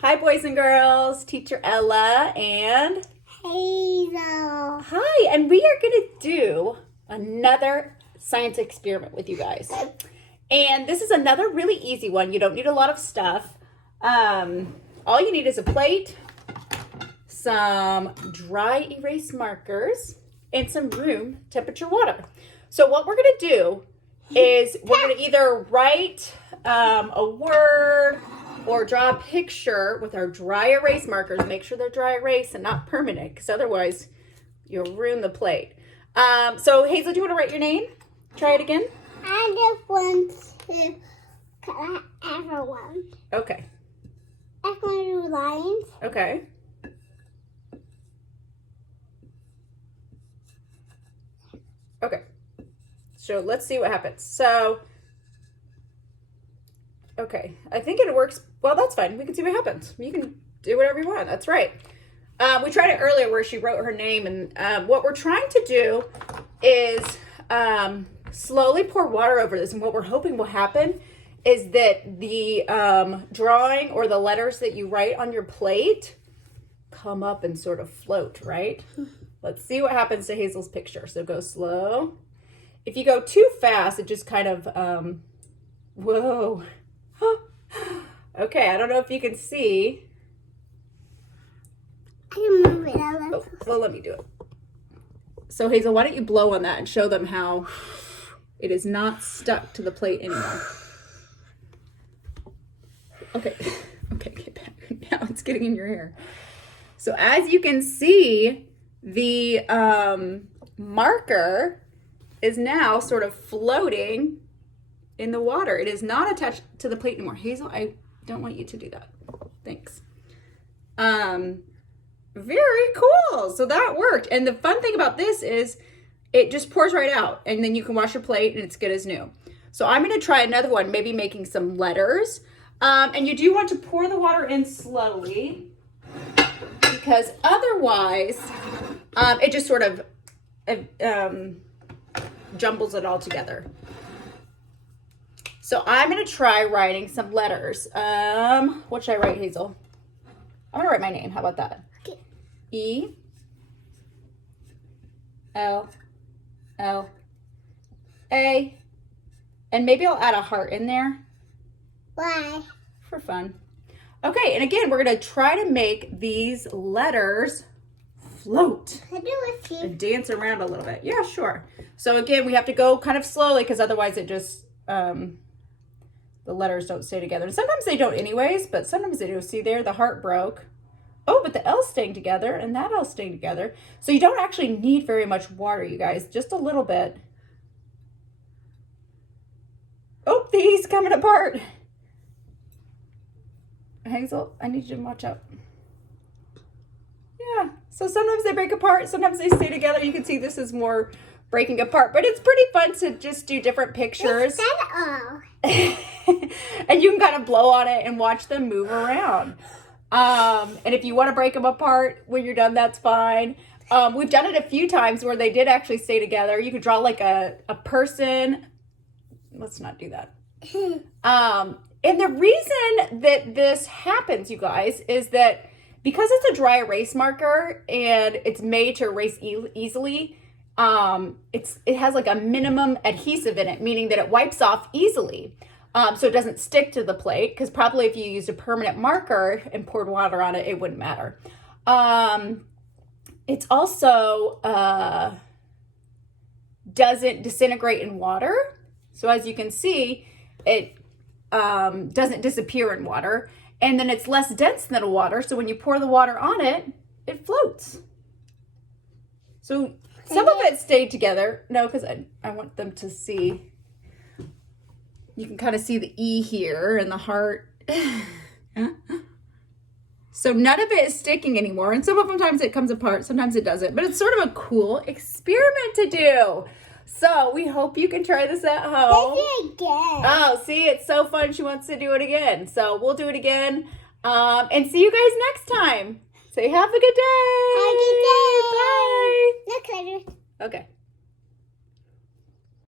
Hi, boys and girls. Teacher Ella and Hazel. hi, and we are going to do another science experiment with you guys. And this is another really easy one. You don't need a lot of stuff. All you need is a plate, some dry erase markers, and some room temperature water. So what we're going to do is we're going to either write a word or draw a picture with our dry erase markers. Make sure they're dry erase and not permanent, because otherwise you'll ruin the plate. So Hazel, do you want to write your name? Try it again. I just want to cut everyone. Okay. I'm going to do lines. Okay. Okay. So let's see what happens. So, okay. I think it works. Well, that's fine. We can see what happens. You can do whatever you want. That's right. We tried it earlier where she wrote her name. And what we're trying to do is slowly pour water over this. And what we're hoping will happen is that the drawing or the letters that you write on your plate come up and sort of float, right? Let's see what happens to Hazel's picture. So go slow. If you go too fast, it just kind of, whoa. Okay, I don't know if you can see. I can move it out. Oh, well, let me do it. So Hazel, why don't you blow on that and show them how it is not stuck to the plate anymore. Okay, okay, get back. Now it's getting in your hair. So as you can see, the marker is now sort of floating in the water. It is not attached to the plate anymore. Hazel, I don't want you to do that. Thanks. Very cool. So that worked. And the fun thing about this is it just pours right out, and then you can wash your plate and it's good as new. So I'm going to try another one, maybe making some letters. And you do want to pour the water in slowly, because otherwise it just sort of jumbles it all together. So I'm going to try writing some letters. What should I write, Hazel? I'm going to write my name. How about that? Okay. E L L A. And maybe I'll add a heart in there. Why? For fun. Okay, and again, we're going to try to make these letters float Can I do it too? and dance around a little bit. Yeah, sure. So again, we have to go kind of slowly, because otherwise it just, the letters don't stay together. And sometimes they don't anyways, but sometimes they do. See there, the heart broke. Oh, but the L's staying together and that L's staying together. So you don't actually need very much water, you guys, just a little bit. Oh, the E's coming apart. Hazel, I need you to watch out. Yeah, so sometimes they break apart, sometimes they stay together. You can see this is more breaking apart, but it's pretty fun to just do different pictures. Is that all? And you can kind of blow on it and watch them move around. And if you want to break them apart when you're done, that's fine. We've done it a few times where they did actually stay together. You could draw like a person. Let's not do that. And the reason that this happens, you guys, is that because it's a dry erase marker and it's made to erase easily, it has like a minimum adhesive in it, meaning that it wipes off easily. So it doesn't stick to the plate, because probably if you used a permanent marker and poured water on it, it wouldn't matter. It's also doesn't disintegrate in water. So as you can see, it doesn't disappear in water, and then it's less dense than water, so when you pour the water on it, it floats. So some of it stayed together. No, because I want them to see. You can kind of see the E here and the heart. So none of it is sticking anymore, and sometimes it comes apart, sometimes it doesn't, but it's sort of a cool experiment to do. So we hope you can try this at home. Let's do it again. Oh, see, it's so fun. She wants to do it again. So we'll do it again. And see you guys next time. Say have a good day. Have a good day. Bye. Look, later. Okay.